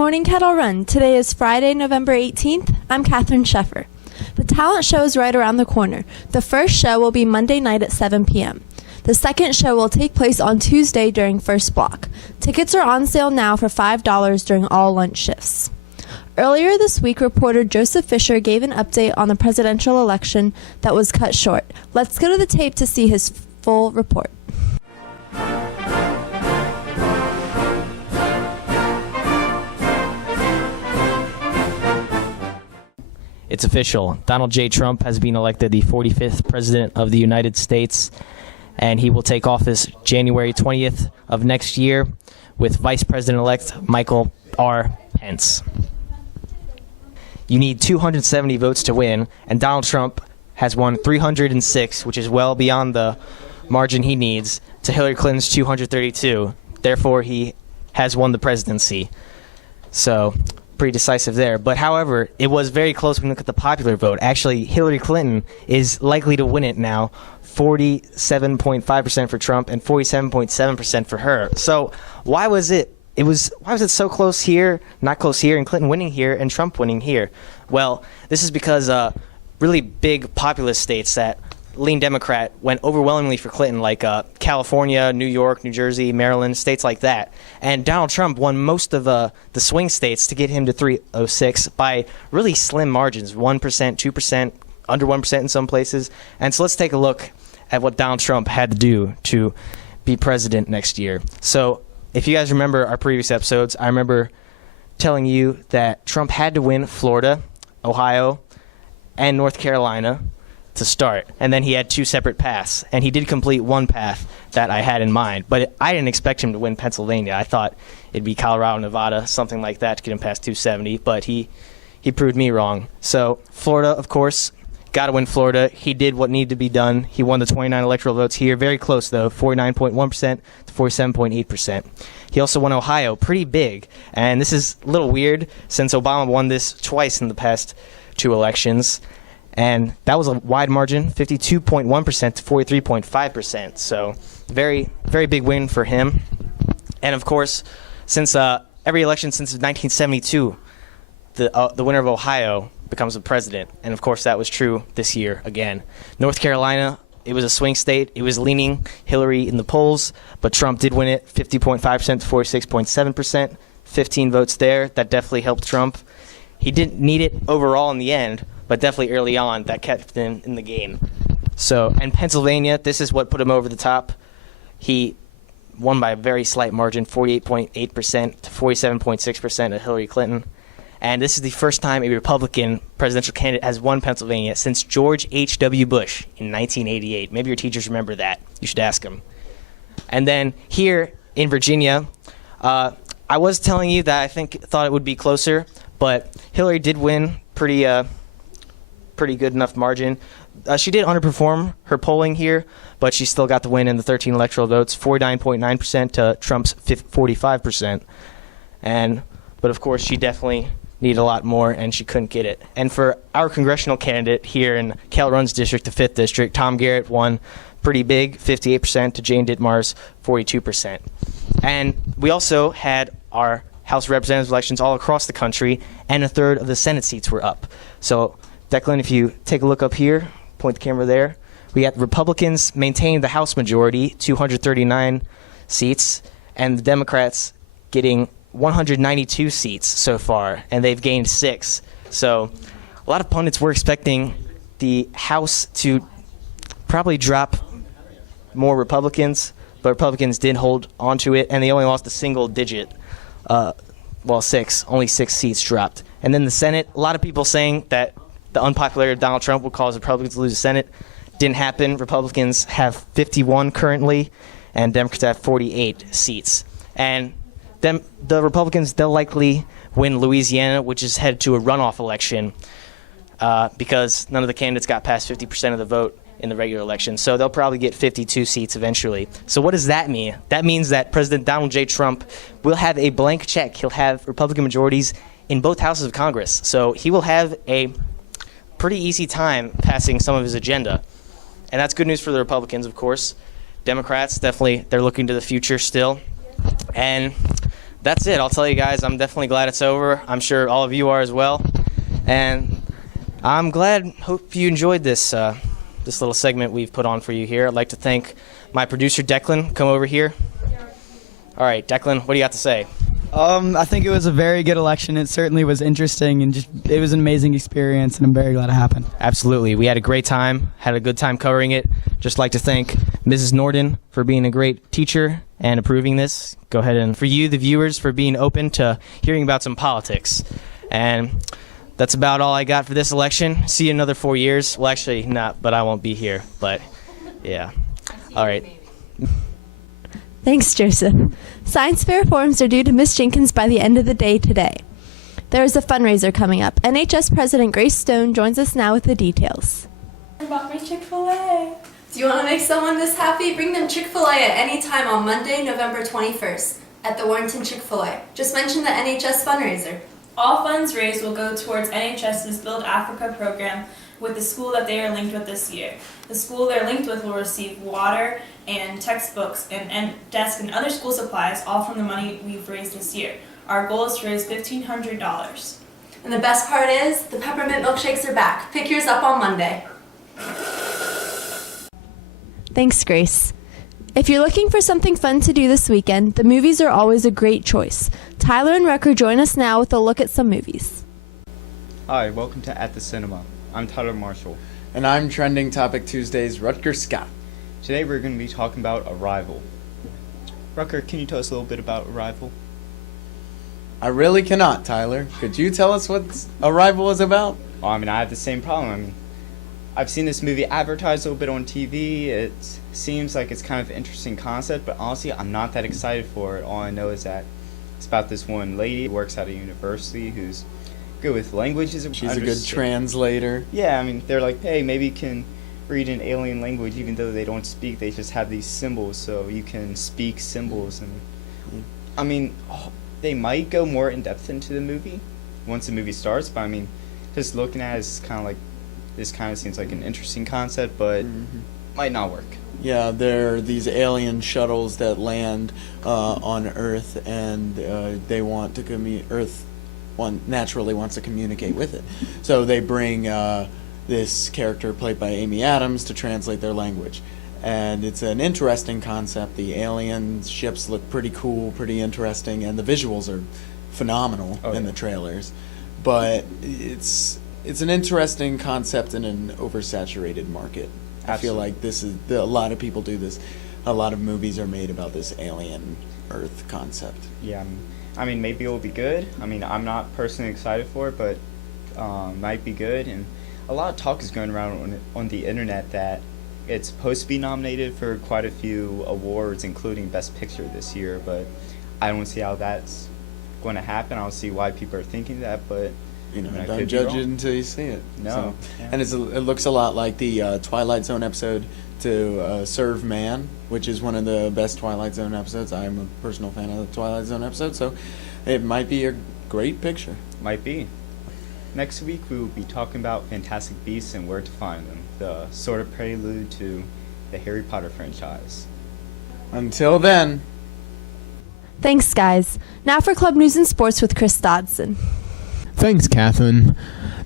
morning, Kettle Run. Today is Friday, November 18th. I'm Katherine Sheffer. The talent show is right around the corner. The first show will be Monday night at 7 p.m. The second show will take place on Tuesday during first block. Tickets are on sale now for $5 during all lunch shifts. Earlier this week, reporter Joseph Fisher gave an update on the presidential election that was cut short. Let's go to the tape to see his full report. It's official. Donald J. Trump has been elected the 45th President of the United States, and he will take office January 20th of next year with Vice President-elect Michael R. Pence. You need 270 votes to win, and Donald Trump has won 306, which is well beyond the margin he needs, to Hillary Clinton's 232. Therefore, he has won the presidency. So, pretty decisive there. But however, it was very close when you look at the popular vote. Actually, Hillary Clinton is likely to win it now, 47.5% for Trump and 47.7% for her. So why was it so close here, not close here, and Clinton winning here and Trump winning here? Well, this is because really big populist states that lean Democrat went overwhelmingly for Clinton, like California, New York, New Jersey, Maryland, states like that. And Donald Trump won most of the swing states to get him to 306 by really slim margins, 1%, 2%, under 1% in some places. And so let's take a look at what Donald Trump had to do to be president next year. So if you guys remember our previous episodes, I remember telling you that Trump had to win Florida, Ohio, and North Carolina to start, and then he had two separate paths, and he did complete one path that I had in mind, but I didn't expect him to win Pennsylvania. I thought it'd be Colorado, Nevada, something like that to get him past 270, but he proved me wrong. So Florida, of course, got to win Florida. He did what needed to be done. He won the 29 electoral votes here, very close though, 49.1% to 47.8%. He also won Ohio, pretty big, and this is a little weird since Obama won this twice in the past two elections. And that was a wide margin, 52.1% to 43.5%. So very, very big win for him. And, of course, since every election since 1972, the winner of Ohio becomes the president. And, of course, that was true this year again. North Carolina, it was a swing state. It was leaning Hillary in the polls, but Trump did win it, 50.5% to 46.7%, 15 votes there. That definitely helped Trump. He didn't need it overall in the end, but definitely early on, that kept him in the game. So, and Pennsylvania, this is what put him over the top. He won by a very slight margin, 48.8% to 47.6% of Hillary Clinton. And this is the first time a Republican presidential candidate has won Pennsylvania since George H.W. Bush in 1988. Maybe your teachers remember that. You should ask them. And then here in Virginia, I was telling you that I thought it would be closer, but Hillary did win pretty good enough margin. She did underperform her polling here, but she still got the win in the 13 electoral votes, 49.9% to Trump's 45%. But of course, she definitely needed a lot more, and she couldn't get it. And for our congressional candidate here in Cal Run's district, the 5th district, Tom Garrett won pretty big, 58% to Jane Ditmar's 42%. And we also had our House of Representatives elections all across the country, and a third of the Senate seats were up. So Declan, if you take a look up here, point the camera there, we got Republicans maintaining the House majority, 239 seats, and the Democrats getting 192 seats so far, and they've gained 6. So a lot of pundits were expecting the House to probably drop more Republicans, but Republicans did hold onto it, and they only lost a single digit. Only 6 seats dropped. And then the Senate, a lot of people saying that the unpopularity of Donald Trump will cause Republicans to lose the Senate. Didn't happen. Republicans have 51 currently, and Democrats have 48 seats. And the Republicans, they'll likely win Louisiana, which is headed to a runoff election because none of the candidates got past 50% of the vote in the regular election. So they'll probably get 52 seats eventually. So what does that mean? That means that President Donald J. Trump will have a blank check. He'll have Republican majorities in both houses of Congress. So he will have a pretty easy time passing some of his agenda. And that's good news for the Republicans, of course. Democrats, definitely, they're looking to the future still. And that's it. I'll tell you guys, I'm definitely glad it's over. I'm sure all of you are as well. And I'm glad, hope you enjoyed this this little segment we've put on for you here. I'd like to thank my producer, Declan. Come over here. All right, Declan, what do you got to say? I think it was a very good election. It certainly was interesting, and it was an amazing experience, and I'm very glad it happened. Absolutely. We had a great time, had a good time covering it. Just like to thank Mrs. Norden for being a great teacher and approving this. Go ahead, and for you, the viewers, for being open to hearing about some politics. And that's about all I got for this election. See you in another 4 years. Well, actually, not, but I won't be here. But, yeah. All right. Thanks, Joseph. Science fair forms are due to Miss Jenkins by the end of the day today. There is a fundraiser coming up. NHS President Grace Stone joins us now with the details. I bought me Chick-fil-A. Do you want to make someone this happy? Bring them Chick-fil-A at any time on Monday, November 21st at the Warrenton Chick-fil-A. Just mention the NHS fundraiser. All funds raised will go towards NHS's Build Africa program with the school that they are linked with this year. The school they're linked with will receive water and textbooks and desk and other school supplies, all from the money we've raised this year. Our goal is to raise $1,500. And the best part is, the peppermint milkshakes are back. Pick yours up on Monday. Thanks, Grace. If you're looking for something fun to do this weekend, the movies are always a great choice. Tyler and Rucker join us now with a look at some movies. Hi, welcome to At the Cinema. I'm Tyler Marshall. And I'm Trending Topic Tuesday's Rutger Scott. Today we're going to be talking about Arrival. Rucker, can you tell us a little bit about Arrival? I really cannot, Tyler. Could you tell us what Arrival is about? Oh, I have the same problem. I've seen this movie advertised a little bit on TV. It seems like it's kind of an interesting concept, but honestly, I'm not that excited for it. All I know is that it's about this one lady who works at a university who's good with languages. She's a good translator. Yeah, they're like, hey, maybe you can read an alien language even though they don't speak. They just have these symbols, so you can speak symbols. And they might go more in depth into the movie once the movie starts, but just looking at it, it's kind of like, this kind of seems like an interesting concept, but might not work. Yeah, there are these alien shuttles that land on Earth, and they want to Earth naturally wants to communicate with it. So they bring this character played by Amy Adams to translate their language. And it's an interesting concept. The alien ships look pretty cool, pretty interesting, and the visuals are phenomenal in the trailers. But it's an interesting concept in an oversaturated market. Absolutely. I feel like a lot of people do this. A lot of movies are made about this alien Earth concept. Yeah, maybe it'll be good. I'm not personally excited for it, but might be good. And a lot of talk is going around on the internet that it's supposed to be nominated for quite a few awards, including Best Picture this year, but I don't see how that's going to happen. I don't see why people are thinking that, but don't judge it until you see it. No. So, yeah. And it looks a lot like the Twilight Zone episode to Serve Man, which is one of the best Twilight Zone episodes. I'm a personal fan of the Twilight Zone episode, so it might be a great picture. Might be. Next week we will be talking about Fantastic Beasts and Where to Find Them, the sort of prelude to the Harry Potter franchise. Until then. Thanks, guys. Now for Club News and Sports with Chris Dodson. Thanks, Catherine.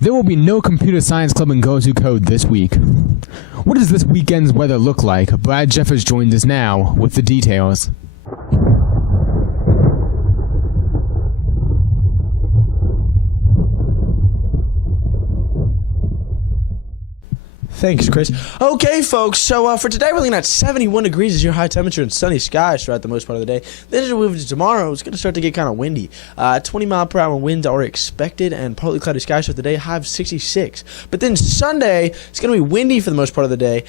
There will be no computer science club in Goes Who Code this week. What does this weekend's weather look like? Brad Jeffers joins us now with the details. Thanks, Chris. Okay, folks, so for today, we're looking at 71 degrees as your high temperature and sunny skies throughout the most part of the day. Then as we move to tomorrow, it's going to start to get kind of windy. 20-mile-per-hour winds are expected and partly cloudy skies for the day, high of 66. But then Sunday, it's going to be windy for the most part of the day.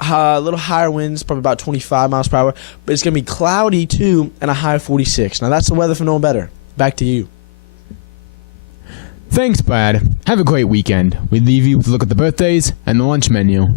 A little higher winds, probably about 25 miles per hour. But it's going to be cloudy, too, and a high of 46. Now, that's the weather for knowing better. Back to you. Thanks, Brad. Have a great weekend. We leave you with a look at the birthdays and the lunch menu.